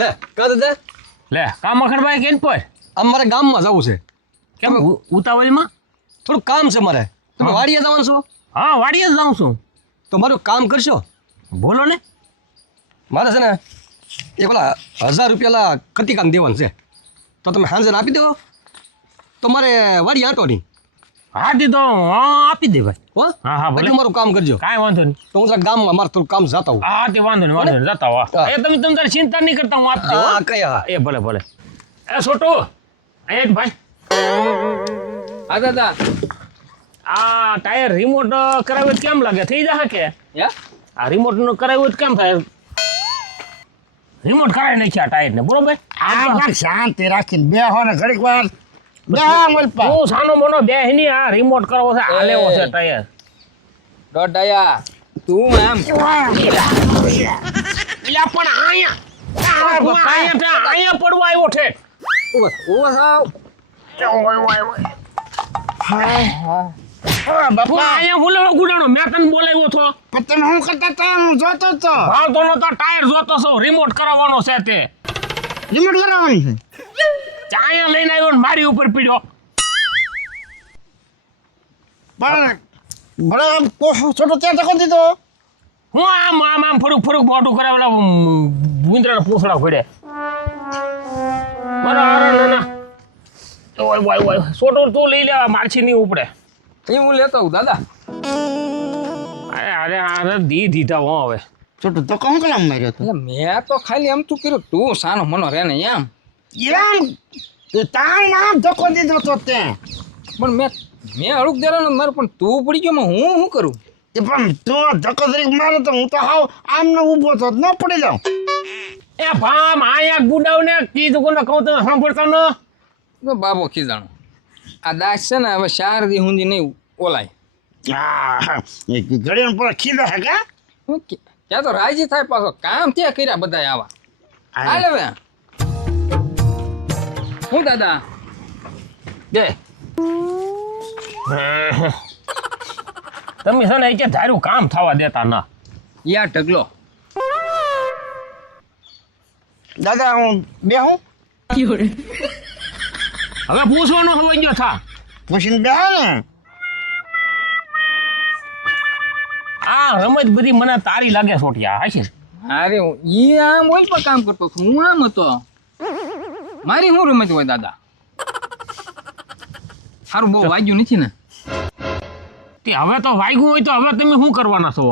લે કા દાદા લે કામ અખડભાઈ કેમ પર અમારે ગામમાં જવું છે. કેમ ઉતાવળમાં? થોડું કામ છે મારે. તમે વાડીએ જવાનું છો? હા વાડીએ જ જાઉં છું. તો મારું કામ કરશો? બોલો ને. મારે છે ને એ પેલા 1000 રૂપિયા કતિકામ દેવાનું છે, તો તમે હાંજે આપી દો તો મારે વાડી આટો નહીં. હા દીધો, હા આપી દે ભાઈ. હો હા હા ભલે. એટલું મારું કામ કરજો. કાંઈ વાંધો નહીં. તો હું જરા ગામમાં મારે થોડું કામ જાતા હું. હા તે વાંધો નહીં, વાંધો નહીં, જતા હો. હા. એ તમે તારી ચિંતા નહીં કરતા, હું આપી દઉં, હો. હા કયા એ ભલે ભલે. એ છોટુ અહીંયા જ ભાઈ. હા દાદા. આ ટાયર રિમોટ કરાવ્યું તો કેમ લાગે? થઈ જશે કે? આ રિમોટ નું કરાવ્યું તો કેમ થાય? રિમોટ કરાવી નાખ્યા ટાયર ને, બરોબર? આ શાંતિ રાખીને બેહો ને ઘડીક વાર બેહો મલપા. હું સાનો મોનો બે ની આ રિમોટ કરવો છે, હાલેવો છે ટાયર. દોડાયા તું આમ એટલે પણ અહીંયા પડવા આવ્યો છે. બાપા અહીંયા બોલાવો ગુડાણો, મેં તને બોલાવ્યો છો. પણ તમે શું કરતા હતા? હું જોતો જ તો. ભાવતો નતો, ટાયર જોતો છો, રિમોટ કરાવવાનો છે તે. રિમોટ કરાવવાની છે. અહીંયા લઈને આવ્યો ને મારી ઉપર પીડ્યો. પણ બરાબર છોટો ત્યાં તકો દીધો. હું આમ આમ આમ ફરુક મોટું કરાવેલા ભૂંદરાના પૂંછડા ફોડે. બરાબર ના ઓય છોટો તું લઈ લેવા, મારછી નહીં ઉપડે. એ હું લેતો આવું દાદા. અરે દીધા હો હવે. છોટો તકો શું કલામ માર્યો હતો? એટલે મેં તો ખાલી એમ તું કર્યું, તું સાનો મનો રે ને એમ. એમ તાર નામ તકો દીધો તો તે. પણ મેં અડુક દેવાનો મારે, પણ તું પડી ગયો હું શું કરું? એ પણ તો ધક્કો ધરીક મારો તો હું તો હાવ આમને ઊભો તો ન પડી જાઉં. એ ભામ આયા ગુડાવને કીધું કોને કહું તમે સાંભળતા ન? તો બાબો ખીજાણો આ દાસ છે ને હવે 4 દી સુધી નહીં ઓલાય. હા એ ઘડીને પર ખીદા હે કા? હું ક્યાં તો રાજી થાય પાછો, કામ ત્યાં કર્યા બધા આવા. હાલ હવે હું દાદા દે તમે છે ને એ કે ધાર્યું કામ થવા દેતા ના. યા ઢગલો દાદા હું બેહું હવે પૂછવાનો સમય ગયો થા. પૂછીને બેહો ને. આ રમત બધી મને તારી લાગે છોટિયા હાશે. અરે ઈ આમ ઓલ પર કામ કરતો હતો, હું આમ હતો. મારી શું રમત હોય દાદા? સારું બહુ વાગ્યું નથી ને? તે હવે તો વાગ્યું હોય તો હવે તમે શું કરવાના છો?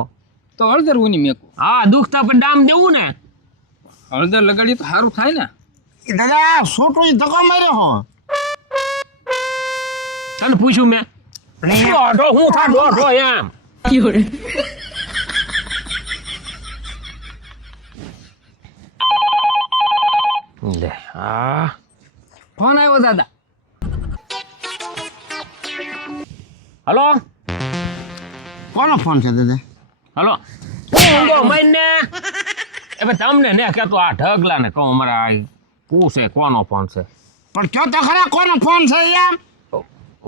તો હળદર ઉની મેકું. હા દુખતા પણ ડામ દેવું ને. હળદર લગાડી તો સારું થાય ને. એ દાદા છોટો ધક્કો માર્યો હો. તને પૂછ્યું મેં? દોઢો હું થા દોઢો એમ. લે હા ફોન આવ્યો દાદા. હલો કોનો ફોન છે દાદા? હલો ઊંઘો મઈને એ ભાઈ તમને ને કહેતો આ ઢગલા ને કહું અમારા પૂછે કોનો ફોન છે. પણ કયો તો ખરા કોનો ફોન છે એમ?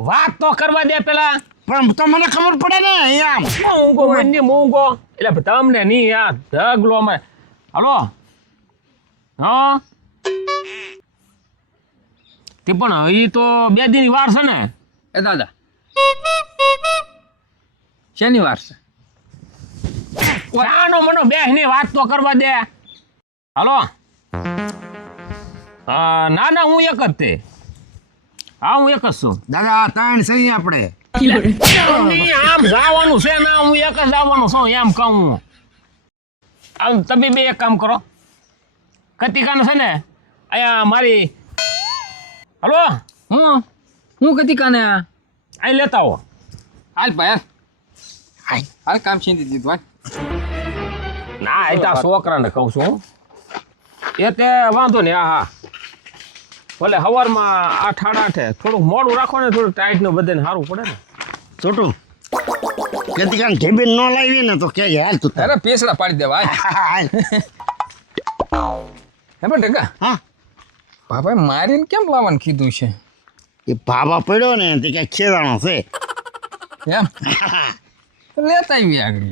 વાત તો કરવા દે પેલા. પણ તો મને ખબર પડે ને એમ. ઊંઘો મઈને મૂંગો એટલે તમને નહીં આ ઢગલો અમારે. હલો હા તે પણ એ તો 2 દિનની વાર છે ને. એ દાદા શનિવાર છે. આનો મનો બેસની વાત તો કરવા દે. હલો ના ના હું એક જ તે. હા હું એક જ છું. દાદા તાણ સહી આપણે. આમ જવાનું છે ના હું એક જ જવાનું છું એમ કહું. આમ તમે બે એક કામ કરો, કતિકાનું છે ને અહીંયા મારી. હલો હું કદી કાને અહીં લેતા હો. હાલ ભાઈ હાલ કામ છીંદી દીધું ભાઈ. ના એ તો આ છોકરાને કહું છું એ તે વાંધો નહીં. હા ભલે સવારમાં 8:30 થોડુંક મોડું રાખો ને, થોડુંક ટાઈટ નું બધાને સારું પડે ને. છોટું કેતી કાન ઢેબીન ન લાવી ને તો કે હાલ તું. અરે પેસડા પાડી દેવા. હાલ હે પણ ટકા હા બાપાએ મારીને કેમ લાવવાનું કીધું છે? એ ભાભા પડ્યો ને તે કઈ ખેદાણો છે એમ તો લેતા આવી આગળ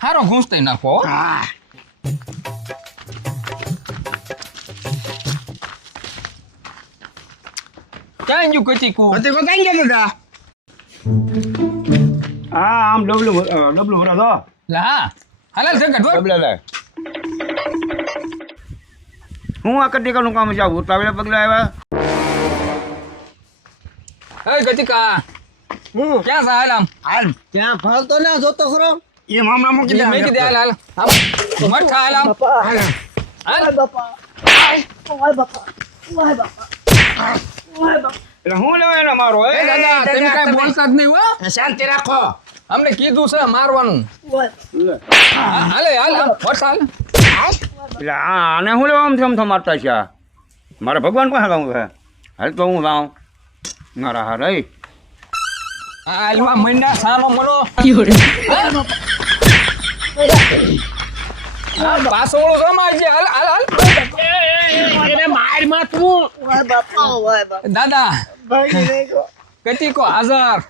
હારો ઘૂંસતાઈ નાખો હો. હા ક્યાં ગયું કચીકું પછી કોતાઈ ગયા દાદા હા આમ ડબલું ભરા દો લા હા હાલ છે કટવો ડબલા લે હું આ કટિકાનું કામ જાઉં ઉતાવળે પગલા આવ્યા હે કચીકા ક્યાં છે હાલ આમ હાલ ત્યાં ફાલતો ના જોતો ખરો એ મામલા મૂકી દે મેં કીધું હાલ હાલ આમ મઠ હાલ આમ હાલ એટલે હું લેવા એનો મારો એ દાદા તમે કાંઈ બોલતા જ નહીં હો શાંતિ રાખો અમને કીધું છે મારવાનું હાલે હાલ આમ વટ હાલ એટલે આને હું લેવા આમ મારતા છે આ? મારા ભગવાન પાસે ગાઉં છે હાલ તો હું લાવું મારા હા રહી હાલમાં મંડા સાનો મનો પાછો ઓળો રમાય હાલ હાલ હાલ એને માર માં તું દાદા કટીકો હાજર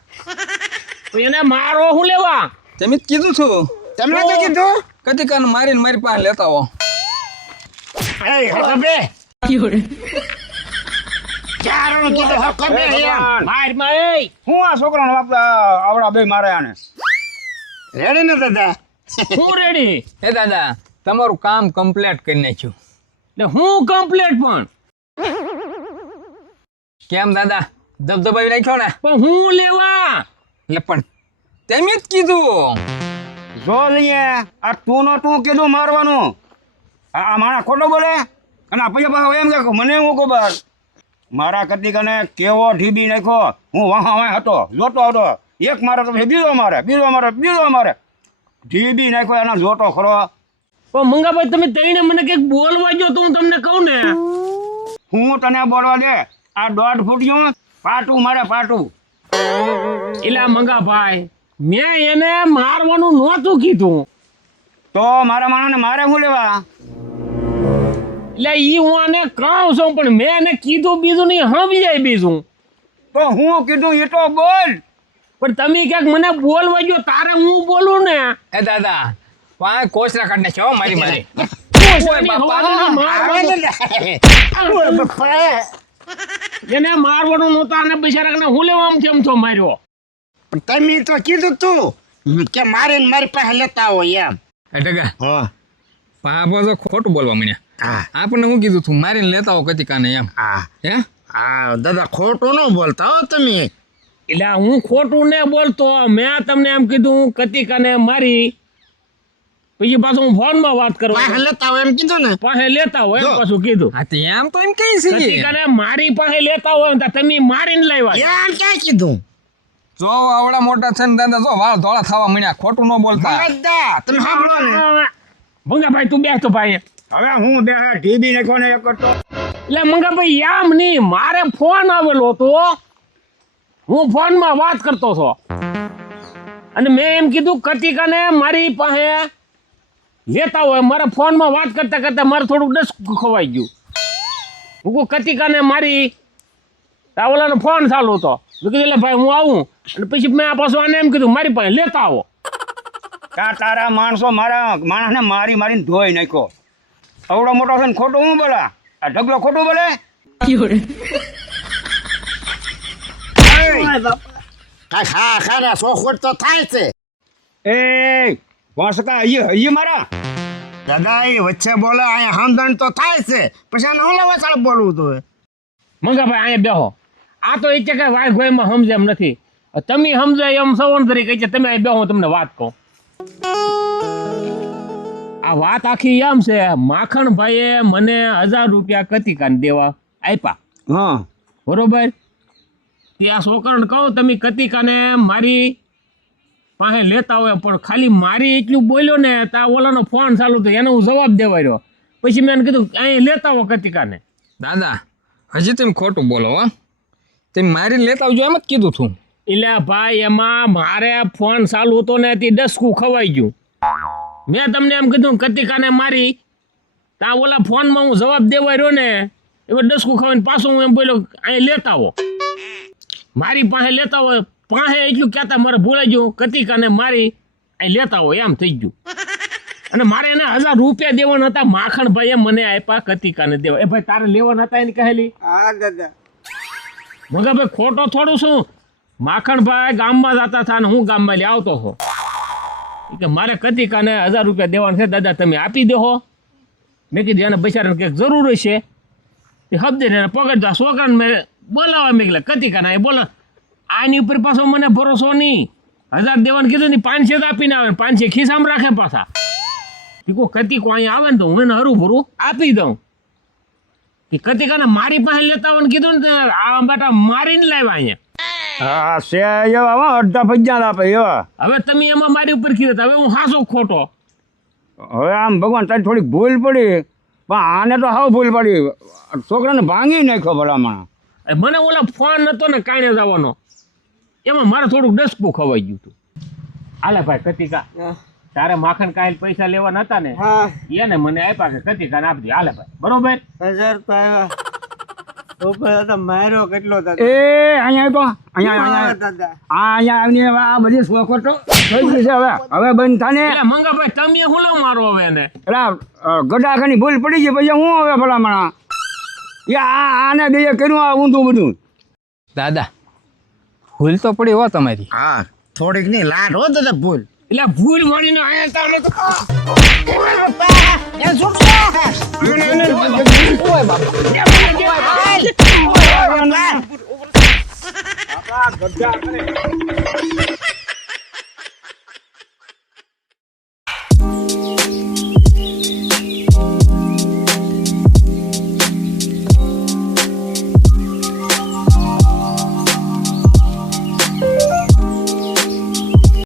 એને મારો હું લેવા તમે જ કીધું છું તમને તો કીધું કટીકાને મારીને મારી પાસે લેતા હો એ હકબે ચારણ કીધું હકબે માર માં એ હું આ છોકરાનો બાપ આવડા બે મારે આને રેડી ને દાદા હું રેડી એ દાદા તમારું કામ કમ્પ્લીટ કરી નાખ્યું એટલે હું કમ્પ્લીટ પણ કેમ દાદા દબદબાવી નાખ્યો ને પણ હું લેવા એટલે પણ તમે જ કીધું જો લઈએ આ તું નો તું કીધું મારવાનું આ માણા ખોટો બોલે અને આ પૈસા પાછા એમ કે મને હું ખબર મારા કતિકાને કેવો ઢીબી નાખ્યો હું વાહ હતો જોતો હતો એક મારે તો પછી બીજો મારે ઢીબી નાખ્યો એનો જોતો ખરો પણ મંગાભાઈ તમે તઈને મને કંઈક બોલવા જો તો હું તમને કહું ને હું તને બોલવા દે આ 1.5 ફૂટ્યું પાટું મારે પાટું એટલે મંગાભાઈ મેં એને મારવાનું નહોતું કીધું તો મારા માણસને મારે શું લેવા એટલે ઈ હું આને કહું છું પણ મેં એને કીધું બીજું નહીં હવી જાય બીજું તો હું કીધું એ તો બોલ પણ તમે ક્યાંક મને બોલવા જો તારે હું બોલું ને એ દાદા પાંચ કોચરા કાઢ નાખ્યો મારી મારી એને મારવાનું નહોતું આને બિચારાને હું લેવા આમ છો માર્યો તમે તો કીધું તું કે મારીને મારી પાસે લેતા હોય એમ એ ટકા હા પાપો તો ખોટું બોલવા માંડ્યા આપણને હું કીધું તું મારીને લેતા હો કતિકાને એમ હા હે હા દાદા ખોટું ન બોલતા હો તમે એટલે હું ખોટું ને બોલતો મેં તમને એમ કીધું કતિકાને મારી પછી પાછું હું ફોનમાં વાત કરવા લેતા હોય એમ કીધું ને પાસે લેતા હોય એમ પાછું કીધું હા તો એમ તો એમ કઈ છે કતિકાને મારી પાસે લેતા હોય તો તમે મારીને લાવ્યા એમ ક્યાં કીધું જો આવડા મોટા છે ને દાદા જો વાળ ધોળા થવા માંડ્યા ખોટું ન બોલતા તમે સાંભળો ને મંગાભાઈ તું બેસતો ભાઈ હવે હું બે ઢીબી નાખો ને એક કરતો એટલે મંગાભાઈ એમ નહીં મારે ફોન આવેલો હતો હું ફોનમાં વાત કરતો હતો અને મેં એમ કીધું કતિકાને મારી પાસે લેતા હોય મારા ફોનમાં વાત કરતા કરતા મારે થોડુંક ડસકું ખવાઈ ગયું હું કતિકાને મારી ઓલાનો ફોન ચાલુ હતો મેં કીધું એટલે ભાઈ હું આવું અને પછી મેં પાછું આને એમ કીધું મારી પાસે લેતા આવો કા તારા માણસો મારા માણસને મારી મારીને ધોઈ નાખ્યો અવડો મોટો છે ને ખોટું હું બોલા આ ઢગલો ખોટું બોલે એ વાસકા અહીંયા મારા દાદા એ વચ્ચે બોલે અહીંયા સમજણ તો થાય છે પછી આને હું લેવા ચાલ બોલવું તો મંગાભાઈ અહીંયા બેહો આ તો એ કે વાય ભાઈમાં સમજે એમ નથી તમે સમજાય એમ સવન તરીકે છે તમે અહીં બેહો હું તમને વાત કહું આ વાત આખી એમ છે માખણભાઈએ મને 1000 રૂપિયા કતિકાને દેવા આપ્યા હા બરોબર ત્યાં છોકરાને કહું તમે કતિકાને મારી પાસે લેતા હોય પણ ખાલી મારી એટલું બોલ્યો ને ત્યાં ઓલાનો ફોન ચાલુ હતો એને હું જવાબ દેવા રહ્યો પછી મેં એને કીધું અહીં લેતા હો કતિકાને દાદા હજી તમે ખોટું બોલો હો તમે મારીને લેતા આવજો એમ જ કીધું તું એટલે ભાઈ એમાં મારે ફોન ચાલુ હતો ને તે ડસકું ખવાઈ ગયું મેં તમને એમ કીધું કતિકાને મારી ત્યાં ઓલા ફોનમાં હું જવાબ દેવા રહ્યો ને એમાં ડસકું ખવાઈને પાછું હું એમ બોલ્યો અહીં લેતા હો મારી પાસે લેતા હોય પાસે એટલું કહેતા મારે ભૂલાઈ ગયું કતિકાને મારી અહીં લેતા હોય એમ થઈ ગયું. અને મારે એને 1000 રૂપિયા દેવાના હતા. માખણભાઈએ મને આપ્યા કતિકાને દેવા. એ ભાઈ તારે લેવાના હતા એની કહેલી. હા દાદા. મગા ભાઈ ખોટો થોડું શું? માખણભાઈ ગામમાં જતા હતા ને હું ગામમાં લઈ આવતો હો. ઈ કે મારે કતિકાને 1000 રૂપિયા દેવાના છે દાદા, તમે આપી દેહો. મેં કીધું એને બિચારાને કંઈક જરૂર હશે. એ હબદે એને પકડતા છોકરાને મેં બોલાવા મેં કીધું કતિકાને એ બોલા. આની ઉપર પાછો મને ભરોસો નહીં. 1000 દેવાનું કીધું ને 500 જ આપીને આવે, 500 ખિસ્સામાં રાખે પાછા. કો કતિકો અહીંયા આવે ને તો હું એને હરું ભરું આપી દઉં. કે કતિકાને મારી પાસે લેતા હોય ને કીધું ને આ બેટા મારીને લાવ્યા અહીંયા. હા છે એવા હો, અડધા પૈસા આપે એવા. હવે તમે એમાં મારી ઉપર કીધું હવે હું હાસો ખોટો. હવે આમ ભગવાન તારી થોડીક ભૂલ પડી, પણ આને તો હાવ ભૂલ પડી. છોકરાને ભાંગી નાખ્યો ભલામણ. મને ઓલા ફોન નતો ને કાંઈ જવાનો, એમાં મારે થોડુંક ડસકું ખવાઈ ગયું હતું. હાલે ભાઈ કતિકા, તારે માખણ કાયલ પૈસા લેવાના હતા ને હા એને મને આપ્યા કે કતિકાને આપી દે. હાલે ભાઈ બરોબર. 1000 રૂપિયા ઉપર તો માર્યો કેટલો એ દાદા. અહીંયા આવ્યો, અહીંયા હા અહીંયા દાદા. અહીંયા આવીને આ બધી શોખોટો થઈ ગઈ છે. હવે બંધ થાને. એટલે મંગાભાઈ તમે હું ન મારો હવે એને. એટલે ગડાખાની ભૂલ પડી ગઈ, પછી હું હવે ભલામણ એ આને દઈએ કર્યું આ ઊંધું બધું. દાદા ભૂલ તો પડી હો તમારી. હા થોડીક નહીં લાડ હો દાદા ભૂલ. એટલે ભૂલ મળીને આયા હતા તો આ ગઢા કરે.